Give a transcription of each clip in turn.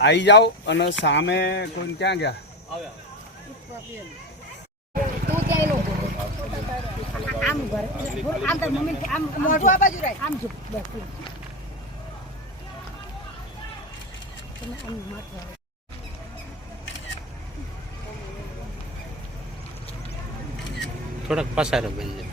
आई जाओ અને સામે કોણ ક્યાં ગયા આમ ઘર આમ તો મમ્મી આમ મોઢું આ બાજુ રાખ આમ જો તમે આમ માથા થોડાક પસારો બનજે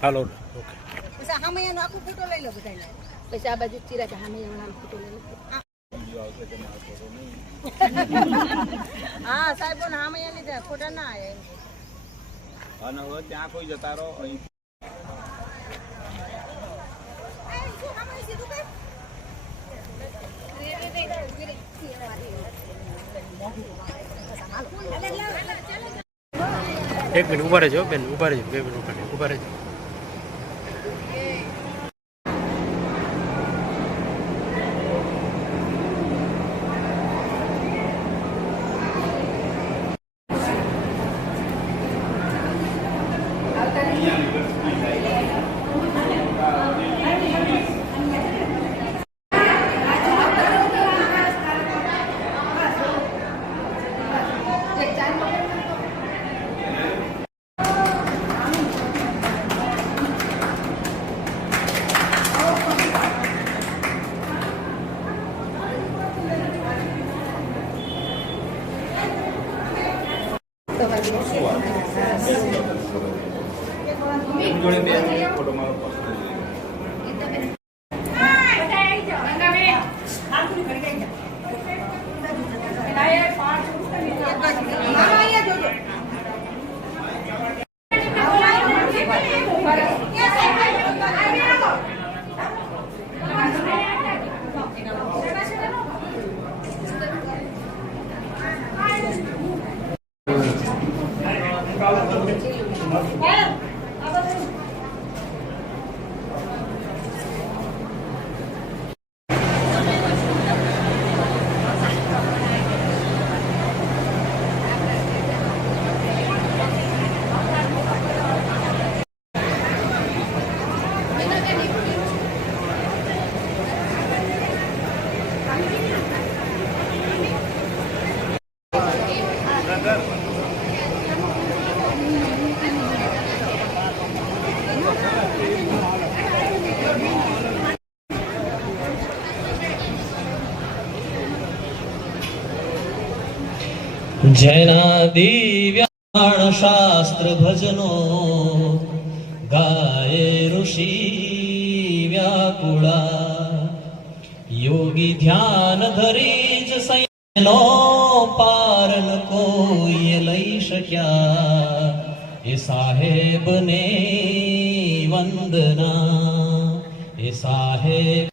હાલો ઓકે પછી હામૈયાનો આખો ફોટો લઈ લો બધાને પછી આ બાજુ ચીરા કે હામૈયાનો ફોટો લઈ લો હા સાહેબો ને હામૈયા લીધા ફોટા ના આવે અને હવે ત્યાં કોઈ જતા રહો અહીં એક મિનિટ ઉભા રહેજો બેન ઉભા રહેજો 2 મિનિટ ઉભા રહેજો जैना दिव्याण शास्त्र भजनो गाये ऋषि व्याकुला योगी ध्यान धरी ज सैनो पारन कोई लई शक्या ए साहेब ने वंदना ए साहेब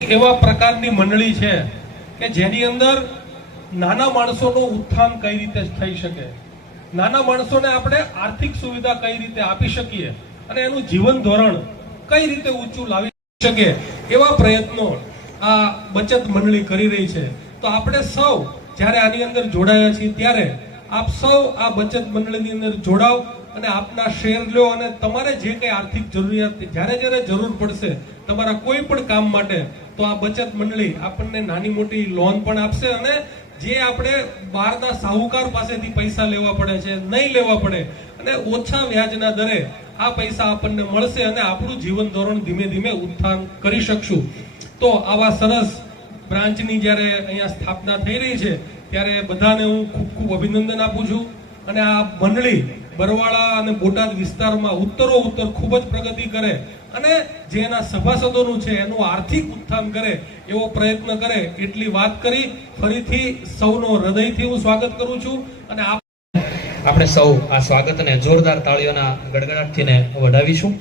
એવા પ્રકારની મંડળી છે કે જેની અંદર નાના માણસોનું ઉત્થાન કઈ રીતે થઈ શકે, નાના માણસોને આપણે આર્થિક સુવિધા કઈ રીતે આપી શકીએ અને એનું જીવન ધોરણ કઈ રીતે ઊંચું લાવી શકે એવા પ્રયત્નો આ બચત મંડળી કરી રહી છે. તો આપણે સૌ જ્યારે આની અંદર જોડાયા છીએ ત્યારે આપ સૌ આ બચત મંડળીની અંદર જોડાવ અને આપના શેર લો અને તમારે જે કઈ આર્થિક જરૂરિયાત જ્યારે જ્યારે જરૂર પડશે તમારા કોઈ પણ કામ માટે તો આ બચત મંડળી આપણને નાની મોટી લોન પણ આપશે અને જે આપણે બહારના સાહુકાર પાસેથી પૈસા લેવા પડે છે નહીં લેવા પડે અને ઓછા વ્યાજના દરે આ પૈસા આપણને મળશે અને આપણું જીવન ધોરણ ધીમે ધીમે ઉત્થાન કરી શકશું. તો આવા સરસ બ્રાન્ચની જ્યારે અહીંયા સ્થાપના થઈ રહી છે ત્યારે બધાને હું ખૂબ ખૂબ અભિનંદન આપું છું અને આ મંડળી બરવાળા અને બોટાદ વિસ્તારમાં ઉત્તરોત્તર ખૂબ જ પ્રગતિ કરે અને જે એના સભાસદોનું છે એનું આર્થિક ઉત્થાન કરે એવો પ્રયત્ન કરે એટલી વાત કરી ફરીથી સૌનો હૃદયથી હું સ્વાગત કરું છું અને આપણે સૌ આ સ્વાગતને જોરદાર તાળીઓના ગડગડાટથી વધાવીશું.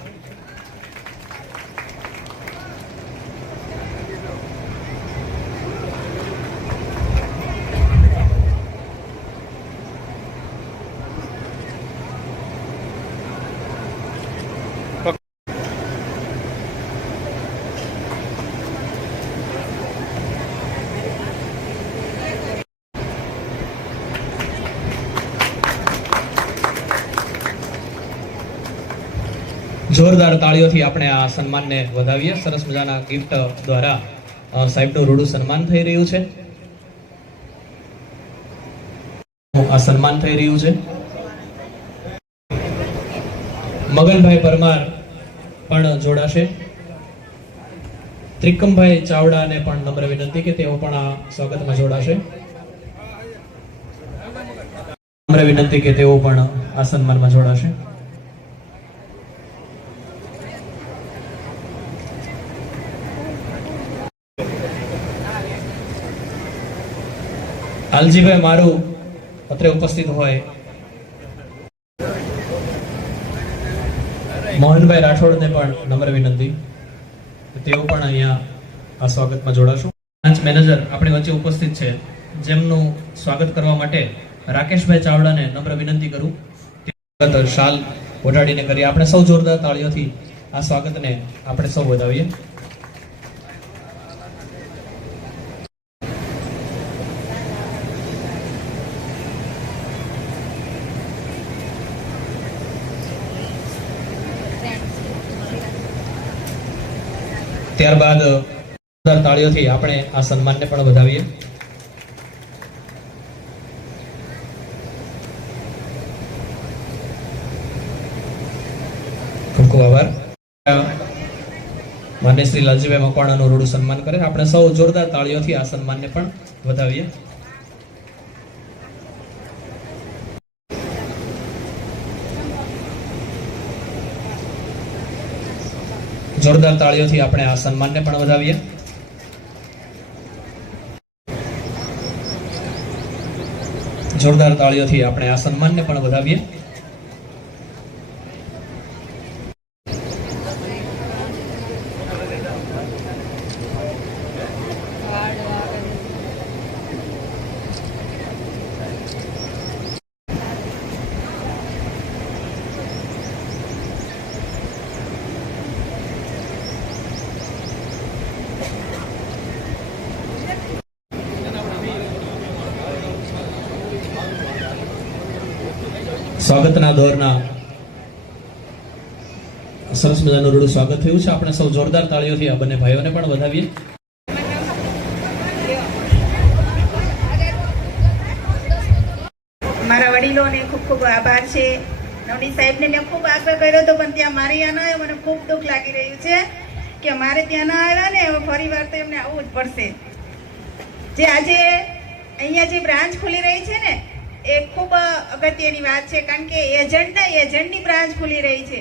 જોરદાર તાળીઓથી આપણે આ સન્માનને વધાવીએ. સરસ મજાના ગિફ્ટ દ્વારા સાહેબનું રૂડું સન્માન થઈ રહ્યું છે. આ સન્માન થઈ રહ્યું છે. મગનભાઈ પરમાર પણ જોડાશે. ત્રિકમભાઈ ચાવડાને પણ નમ્ર વિનંતી કે તેઓ પણ આ સ્વાગતમાં જોડાશે. નમ્ર વિનંતી કે તેઓ પણ આ સન્માનમાં જોડાશે. લાલજીભાઈ મારું અત્રે ઉપસ્થિત હોય. મોહનભાઈ રાઠોડને પણ નમ્ર વિનંતી તેઓ પણ અહીંયા આ સ્વાગતમાં જોડાશું. બ્રાન્ચ મેનેજર આપણી વચ્ચે ઉપસ્થિત છે, જેમનું સ્વાગત કરવા માટે રાકેશભાઈ ચાવડાને નમ્ર વિનંતી કરું શાલ ઓઢાડીને કરી આપણે સૌ જોરદાર તાળીઓથી આ સ્વાગતને આપણે સૌ વધાવીએ. ત્યારબાદ તાળીઓથી આપણે આ સન્માનને પણ વધાવીએ. ખૂબ ખૂબ આભાર. માન્ય શ્રી લાલજીભાઈ મકવાણાનું રૂડું સન્માન કરે. આપણે સૌ જોરદાર તાળીઓથી આ સન્માનને પણ વધાવીએ. જોરદાર તાળીઓથી આપણે આ સન્માનને પણ વધાવીએ. જોરદાર તાળીઓથી આપણે આ સન્માનને પણ વધાવીએ. સ્વાગતના દોરના સરસ મજાનું રૂડું સ્વાગત થયું છે. આપણે સૌ જોરદાર તાળીઓથી આ બંને ભાઈઓને પણ વધાવીએ. મારા વડીલોને ખૂબ ખૂબ આભાર છે. નવની સાહેબને મેં ખૂબ આગ્રહ કર્યો હતો પણ ત્યાં મારે ત્યાં ના આવ્યો. મને ખૂબ દુઃખ લાગી રહ્યું છે કે મારે ત્યાં ના આવ્યા ને હવે ફરી વાર તો એમને આવવું જ પડશે. જે આજે અહીંયા જે બ્રાન્ચ ખુલી રહી છે ને એ ખૂબ અગત્યની વાત છે, કારણ કે એજન્ટની બ્રાન્ચ ખુલી રહી છે.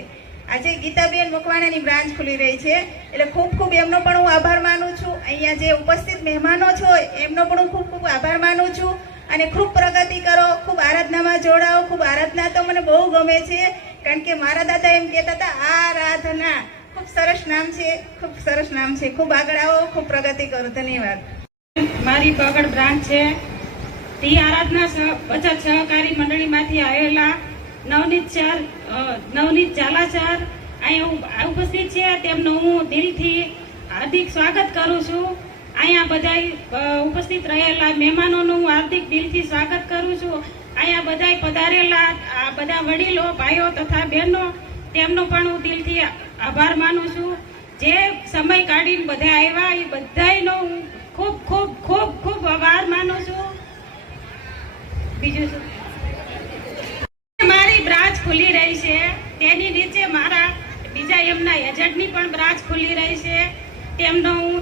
આજે ગીતાબેન મકવાણાની બ્રાન્ચ ખુલી રહી છે એટલે ખૂબ ખૂબ એમનો પણ હું આભાર માનું છું. અહીંયા જે ઉપસ્થિત મહેમાનો છો એમનો પણ હું ખૂબ ખૂબ આભાર માનું છું. અને ખૂબ પ્રગતિ કરો, ખૂબ આરાધનામાં જોડાઓ. ખૂબ આરાધના તો મને બહુ ગમે છે, કારણ કે મારા દાદા એમ કહેતા હતા આરાધના. ખૂબ સરસ નામ છે, ખૂબ સરસ નામ છે. ખૂબ આગળ આવો, ખૂબ પ્રગતિ કરો. ધન્યવાદ. મારી પગડ બ્રાન્ચ છે ટી આરાધના બચત સહકારી મંડળીમાંથી આવેલા નવનીત ચાલાચાર અહીંયા ઉપસ્થિત છે. તેમનું હું દિલથી હાર્દિક સ્વાગત કરું છું. અહીંયા બધા ઉપસ્થિત રહેલા મહેમાનોનું હું હાર્દિક દિલથી સ્વાગત કરું છું. અહીંયા બધા પધારેલા આ બધા વડીલો ભાઈઓ તથા બહેનો તેમનો પણ હું દિલથી આભાર માનું છું. જે સમય કાઢીને બધા આવ્યા એ બધાયનો હું ખૂબ ખૂબ ખૂબ ખૂબ આભાર માનું છું. બીજું શું, મારી બ્રાન્ચ ખુલી રહી છે, તેની નીચે મારા બીજા એમના એજન્ટની પણ બ્રાન્ચ ખુલી રહી છે. તેમનો હું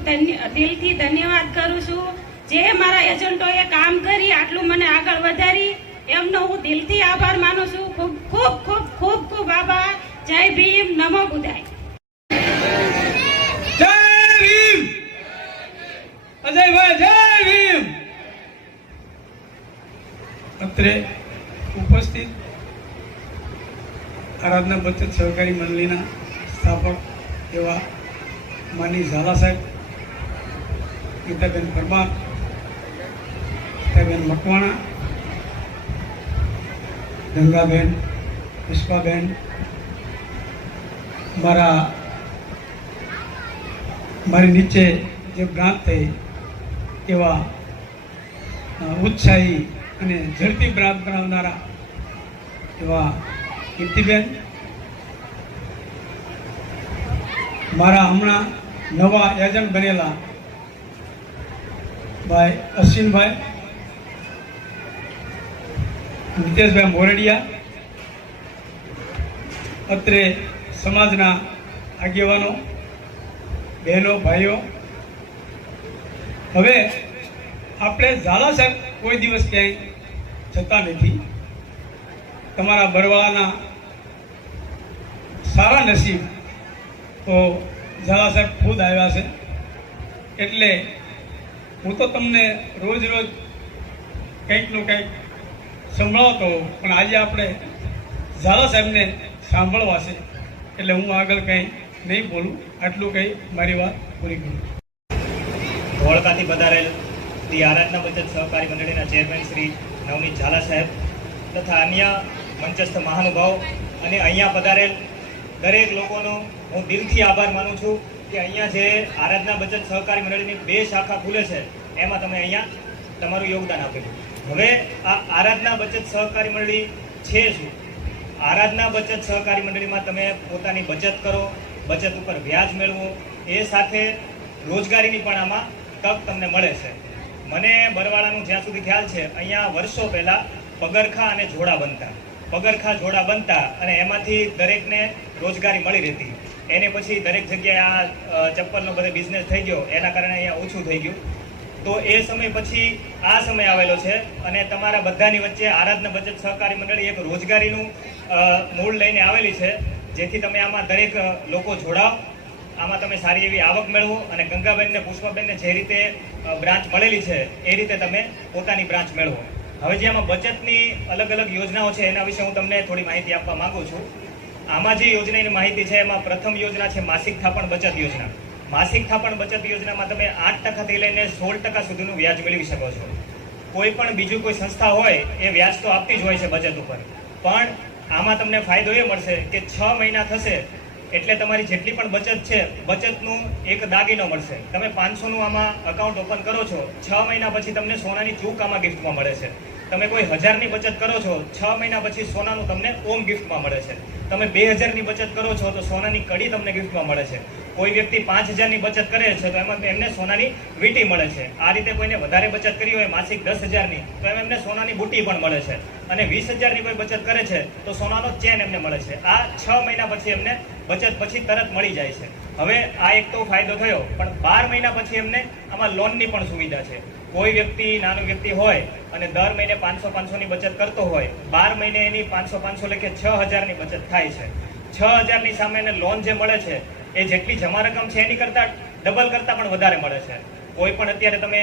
દિલથી ધન્યવાદ કરું છું. જે મારા એજન્ટોએ કામ કરી આટલું મને આગળ વધારી એમનો હું દિલથી આભાર માનું છું. ખૂબ ખૂબ ખૂબ ખૂબ ખૂબ આભાર. જય ભીમ, નમો બુદ્ધાય. જય ભીમ, અજયભાઈ જય ભીમ. અત્રે ઉપસ્થિત આરાધના બચત સહકારી મંડળીના સ્થાપક એવા માની ઝાલા સાહેબ, ગીતાબેન પરમાર, ગીતાબેન મકવાણા, ગંગાબેન, પુષ્પાબેન, મારી નીચે જે બ્રાન્ચ થઈ એવા ઉત્સાહી અને ઝડપી બ્રાન્ચ બનાવનારા એવા કીર્તિબેન, મારા હમણાં નવા એજન્ટ બનેલા ભાઈ અશ્વિનભાઈ, નિતેશભાઈ મોરડિયા, અત્રે સમાજના આગેવાનો, બહેનો, ભાઈઓ. હવે આપણે ઝાલા સાહેબ કોઈ દિવસ ક્યાંય જતા નથી. તમારા બરવાળાના સારા નસીબ તો ઝાલા સાહેબ ખુદ આવ્યા છે. એટલે હું તો તમને રોજ રોજ કંઈકનું કંઈક સંભળાવતો, પણ આજે આપણે ઝાલા સાહેબને સાંભળવા છે એટલે હું આગળ કંઈ નહીં બોલું. આટલું કંઈ મારી વાત પૂરી કરું. ધોળકાથી પધારેલ શ્રી આરાધના બચત સહકારી મંડળીના ચેરમેન શ્રી નવનીત ઝાલા સાહેબ તથા અન્ય મંચસ્થ મહાનુભાવ અને અહીંયા પધારેલ દરેક લોકોનો હું દિલથી આભાર માનું છું કે અહીંયા જે આરાધના બચત સહકારી મંડળીની 2 શાખા ખુલે છે એમાં તમે અહીંયા તમારું યોગદાન આપેલું. હવે આ આરાધના બચત સહકારી મંડળી છે શું? આરાધના બચત સહકારી મંડળીમાં તમે પોતાની બચત કરો, બચત ઉપર વ્યાજ મેળવો, એ સાથે રોજગારીની પણ આમાં તક તમને મળે છે. મને બરવાળાનું જ્યાં સુધી ખ્યાલ છે અહીંયા વર્ષો પહેલાં પગરખા અને જોડા બનતા અને એમાંથી દરેકને રોજગારી મળી રહેતી. એને પછી દરેક જગ્યાએ આ ચપ્પલનો બધો બિઝનેસ થઈ ગયો, એના કારણે અહીંયા ઓછું થઈ ગયું. તો એ સમય પછી આ સમય આવેલો છે અને તમારા બધાની વચ્ચે આરાધના બચત સહકારી મંડળી એક રોજગારીનું મૂળ લઈને આવેલી છે, જેથી તમે આમાં દરેક લોકો જોડાવ, આમાં તમે સારી એવી આવક મેળવો અને ગંગાબેનને, પુષ્પાબેનને જે રીતે બ્રાન્ચ મળેલી છે એ રીતે તમે પોતાની બ્રાન્ચ મેળવો. હવે જે આમાં બચતની અલગ અલગ યોજનાઓ છે એના વિશે હું તમને થોડી માહિતી આપવા માંગુ છું. આમાં જે યોજનાની માહિતી છે એમાં પ્રથમ યોજના છે માસિક થાપણ બચત યોજના. માસિક થાપણ બચત યોજનામાં તમે 8% થી લઈને 16% સુધીનું વ્યાજ મેળવી શકો છો. કોઈ પણ બીજું કોઈ સંસ્થા હોય એ વ્યાજ તો આપતી જ હોય છે બચત ઉપર, પણ આમાં તમને ફાયદો એ મળશે કે 6 મહિના થશે એટલે તમારી જેટલી પણ બચત છે બચતનું એક દાગીનો મળશે. તમે 500નું આમાં અકાઉન્ટ ઓપન કરો છો, 6 મહિના પછી તમને સોનાની ચૂક આમાં ગિફ્ટમાં મળે છે. તમે કોઈ 1000ની બચત કરો છો, 6 મહિના પછી સોનાનું તમને ઓમ ગિફ્ટમાં મળે છે. તમે 2000ની બચત કરો છો તો સોનાની કડી તમને ગિફ્ટમાં મળે છે. કોઈ વ્યક્તિ 5000ની બચત કરે છે તો એમાં એમને સોનાની વીંટી મળે છે. આ રીતે કોઈને વધારે બચત કરી હોય માસિક 10000ની તો એમને સોનાની બુટ્ટી પણ મળે છે. અને 20000ની કોઈ બચત કરે છે તો સોનાનો ચેન એમને મળે છે. આ 6 મહિના પછી એમને બચત પછી તરત મળી જાય છે. હવે આ એક તો ફાયદો થયો, પણ 12 મહિના પછી એમને આમાં લોનની પણ સુવિધા છે. કોઈ વ્યક્તિ, નાનો વ્યક્તિ હોય અને દર મહિને 500-500ની બચત કરતો હોય, 12 મહિને એની 500-500 લેખે 6000ની બચત થાય છે. 6000ની સામે એને લોન જે મળે છે એ જેટલી જમા રકમ છે એની કરતાં ડબલ કરતાં પણ વધારે મળે છે. કોઈ પણ અત્યારે તમે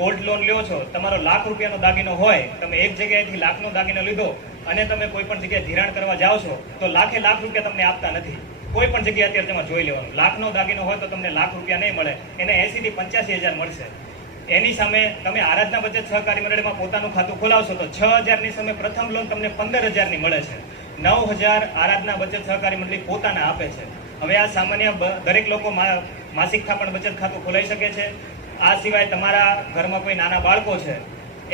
ગોલ્ડ લોન લ્યો છો, તમારો ₹1,00,000નો દાગીનો હોય, તમે એક જગ્યાએથી લાખનો દાગીનો લીધો અને તમે કોઈ પણ જગ્યાએ ધિરાણ કરવા જાઓ છો તો લાખે લાખ રૂપિયા તમને આપતા નથી. કોઈ પણ જગ્યાએ અત્યારે તેમાં જોઈ લેવાનું, લાખનો દાગીનો હોય તો તમને ₹1,00,000 નહીં મળે, એને 80 થી 85 હજાર મળશે. એની સામે તમે આરાધના બચત સહકારી મંડળીમાં પોતાનું ખાતું ખોલાવશો તો 6000ની સામે પ્રથમ લોન તમને 15000ની મળે છે. 9000 આરાધના બચત સહકારી મંડળી પોતાના આપે છે. હવે આ સામાન્ય દરેક લોકો માસિક થાપણ બચત ખાતું ખોલાવી શકે છે. આ સિવાય તમારા ઘરમાં કોઈ નાના બાળકો છે,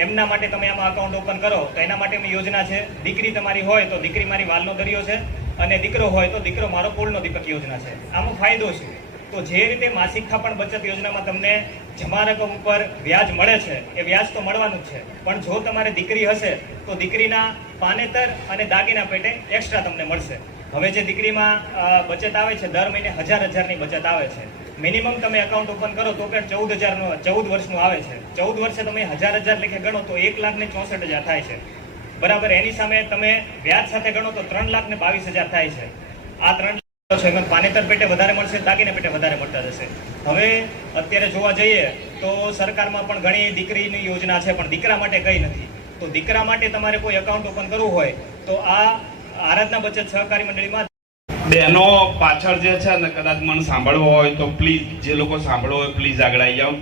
એમના માટે તમે આમાં અકાઉન્ટ ઓપન કરો તો એના માટેની યોજના છે. દીકરી તમારી હોય તો દીકરી મારી વાલનો દરિયો છે, અને દીકરો હોય તો દીકરો મારો કુળનો દીપક યોજના છે. આમાં ફાયદો શું? તો જે રીતે માસિક થાપણ બચત યોજનામાં તમને જમા રકમ ઉપર વ્યાજ મળે છે એ વ્યાજ તો મળવાનું જ છે, પણ જો તમારે દીકરી હશે તો દીકરીના પાનેતર અને દાગીના પેટે એક્સ્ટ્રા તમને મળશે. હવે જે દીકરીમાં બચત આવે છે દર મહિને 1000-1000ની બચત આવે છે. મિનિમમ તમે એકાઉન્ટ ઓપન કરો તો પણ 14 વર્ષનું આવે છે. 14 વર્ષે તમે 1000 લેખે ગણો તો 1,64,000 થાય છે, બરાબર. એની સામે તમે વ્યાજ સાથે ગણો તો 3,22,000 થાય છે. આ 3 છે એમાં પાનેતર પેટે વધારે મળશે, દાગીના પેટે વધારે મળતા જશે. હવે અત્યારે જોવા જઈએ તો સરકારમાં પણ ઘણી દીકરીની યોજના છે, પણ દીકરા માટે કઈ નથી. તો દીકરા માટે તમારે કોઈ એકાઉન્ટ ઓપન કરવું હોય તો આ આરાધના બચત સહકારી મંડળીમાં બહેનો પાછળ જે છે ને, કદાચ મને સાંભળવો હોય તો પ્લીઝ, જે લોકો સાંભળવો હોય પ્લીઝ આગળ આવી જાઓ.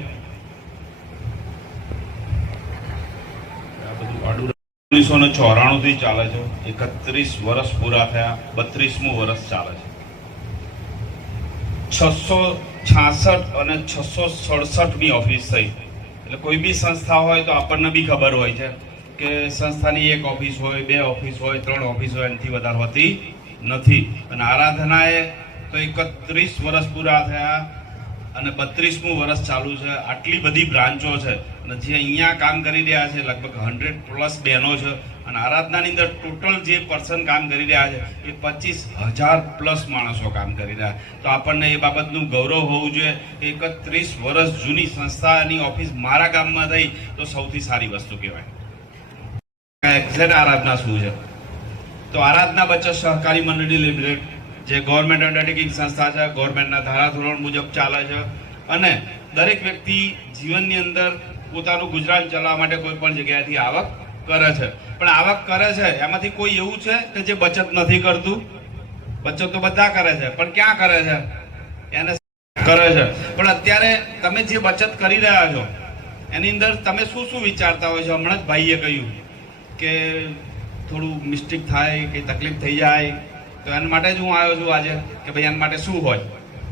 આ બધું 1994 થી ચાલે છે, 31 વર્ષ પૂરા થયા, 32મું વર્ષ ચાલે છે. 666 અને 667મી ઓફિસ થઈ. એટલે કોઈ બી સંસ્થા હોય તો આપણને બી ખબર હોય છે કે સંસ્થાની 1 ઓફિસ હોય, 2 ઓફિસ હોય, 3 ઓફિસ હોય, એનાથી વધારે હોતી નથી. અને આરાધનાએ તો 31 વર્ષ પૂરા થયા અને 32મું વર્ષ ચાલુ છે. આટલી બધી બ્રાન્ચો છે અને જે અહીંયા કામ કરી રહ્યા છે લગભગ 100+ બહેનો છે. અને આરાધનાની અંદર ટોટલ જે પર્સન કામ કરી રહ્યા છે એ 25,000+ માણસો કામ કરી રહ્યા. તો આપણને એ બાબતનું ગૌરવ હોવું જોઈએ. 31 વર્ષ જૂની સંસ્થાની ઓફિસ મારા ગામમાં થઈ તો સૌથી સારી વસ્તુ કહેવાય. એક્ઝેક્ટ આરાધના શું છે? તો આરાધના બચત સહકારી મંડળી લિમિટેડ જે ગવર્મેન્ટ અંડરટેકિંગ સંસ્થા છે, ગવર્મેન્ટના ધારાધોરણ મુજબ ચાલે છે અને દરેક વ્યક્તિ જીવનની અંદર પોતાનું ગુજરાન ચલાવવા માટે કોઈ પણ જગ્યાએથી આવક કરે છે. પણ આવક કરે છે એમાંથી કોઈ એવું છે કે જે બચત નથી કરતું? બચત તો બધા કરે છે, પણ ક્યાં કરે છે? એને કરે છે. પણ અત્યારે તમે જે બચત કરી રહ્યા છો એની અંદર તમે શું શું વિચારતા હોય છો? હમણાં જ ભાઈએ કહ્યું કે થોડું મિસ્ટેક થાય કે તકલીફ થઈ જાય તો એના માટે જ હું આવ્યો છું આજે કે ભાઈ એના માટે શું હોય.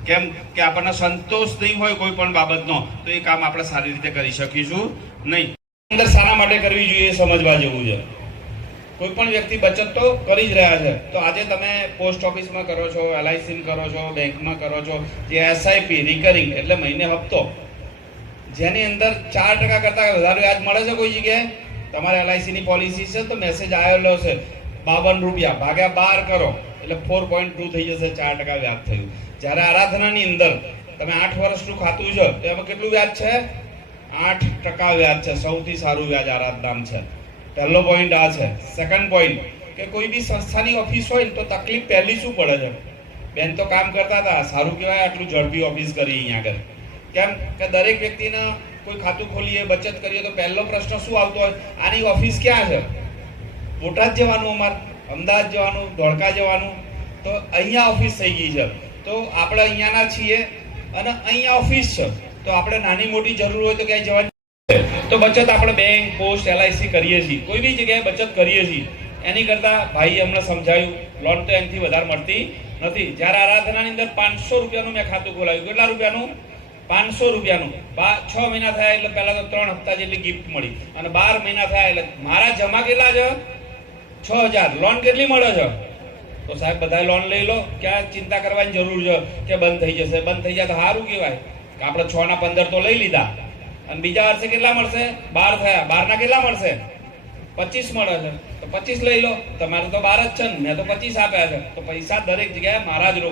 કેમ કે આપણને સંતોષ નહીં હોય કોઈ પણ બાબતનો તો એ કામ આપણે સારી રીતે કરી શકીશું નહીં. અંદર શાના માટે કરવી જોઈએ સમજવા જેવું છે. કોઈ પણ વ્યક્તિ બચત તો કરી જ રહ્યા છે. તો આજે તમે પોસ્ટ ઓફિસમાં કરો છો, LIC કરો છો, બેંકમાં કરો છો, જે SIP રિકરિંગ એટલે મહિને હપ્તો જેની અંદર 4% કરતાં વધારે વ્યાજ મળે છે કોઈ જગ્યાએ. તમારે LIC ની પોલિસી છે તો મેસેજ આવેલો છે 52 રૂપિયા ભાગ્યા 12 કરો એટલે 4.2 થઈ જશે, 4% વ્યાજ થયું. જ્યારે આરાધનાની અંદર તમે 8 વર્ષનું ખાતું છે તો એમાં કેટલું વ્યાજ છે? 8% વ્યાજ છે. સૌથી સારું વ્યાજ આરાધનામાં છે. પહેલો પોઈન્ટ આ છે. સેકન્ડ પોઈન્ટ કે કોઈ બી સંસ્થાની ઓફિસ હોય ને તો તકલીફ પહેલી શું પડે છે? બેન તો કામ કરતા હતા, સારું કહેવાય આટલું ઝડપી ઓફિસ કરી અહીંયા આગળ. કેમ કે દરેક વ્યક્તિને કોઈ ખાતું ખોલીએ, બચત કરીએ તો પહેલો પ્રશ્ન શું આવતો હોય? આની ઓફિસ ક્યાં છે? બોટાદ જવાનું, અમારે અમદાવાદ જવાનું, ધોળકા જવાનું, તો અહીંયા ઓફિસ થઈ ગઈ છે. તો આપણે અહીંયાના છીએ અને અહીંયા ઓફિસ છે તો આપણે નાની મોટી જરૂર હોય તો ક્યાંય જવાની તો બચત આપણે બેંક, પોસ્ટ, LIC કરીએ છીએ, કોઈ બી જગ્યાએ બચત કરીએ છીએ. એની કરતા ભાઈ અમને સમજાયું લોન તો એનાથી વધારે મળતી નથી. જ્યારે આરાધનાની અંદર 500 રૂપિયાનું મેં ખાતું ખોલાવ્યું. કેટલા રૂપિયાનું? 500 રૂપિયાનું. 6 મહિના થયા એટલે પહેલા તો 3 હપ્તા જેટલી ગિફ્ટ મળી અને 12 મહિના થયા એટલે મારા જમા કેટલા છે? 6000. લોન કેટલી મળે છે? તો સાહેબ બધા લોન લઈ લો, ક્યાં ચિંતા કરવાની જરૂર છે કે બંધ થઈ જશે? બંધ થઈ જાય તો સારું કહેવાય કે આપણે 6 ના 15 તો લઈ લીધા અને બીજા વર્ષે કેટલા મળશે? 12 થયા. 12 ના કેટલા મળશે? 25 મળે છે તો 25 લઈ લો. તમારે તો 12 જ છે ને, મેં તો 25 આપ્યા છે. તો પૈસા દરેક જગ્યાએ મારા જ રોક